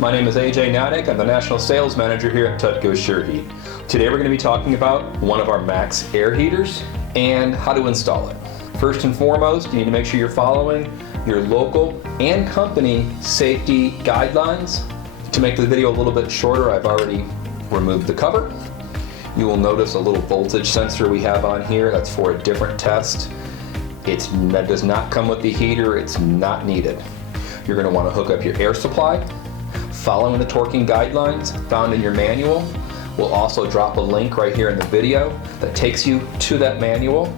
My name is Nidek. I'm the National Sales Manager here at TUTCO SureHeat. Today we're going to be talking about one of our max air heaters and how to install it. First and foremost, you need to make sure you're following your local and company safety guidelines. To make the video a little bit shorter, I've already removed the cover. You will notice a little voltage sensor we have on here. That's for a different test. That does not come with the heater. It's not needed. You're going to want to hook up your air supply, following the torquing guidelines found in your manual. We'll also drop a link right here in the video that takes you to that manual.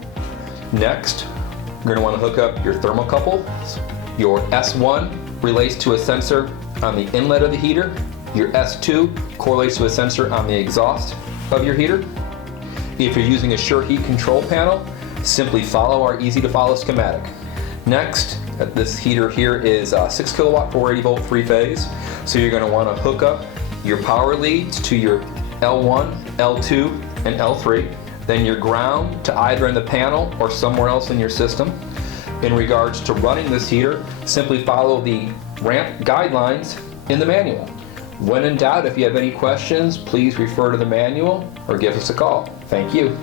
Next, you're going to want to hook up your thermocouple. Your S1 relates to a sensor on the inlet of the heater. Your S2 correlates to a sensor on the exhaust of your heater. If you're using a SureHeat control panel, simply follow our easy to follow schematic. Next, this heater here is 6 kilowatt 480 volt 3-phase. So you're going to want to hook up your power leads to your L1, L2, and L3. Then your ground to either in the panel or somewhere else in your system. In regards to running this heater, simply follow the ramp guidelines in the manual. When in doubt, if you have any questions, please refer to the manual or give us a call. Thank you.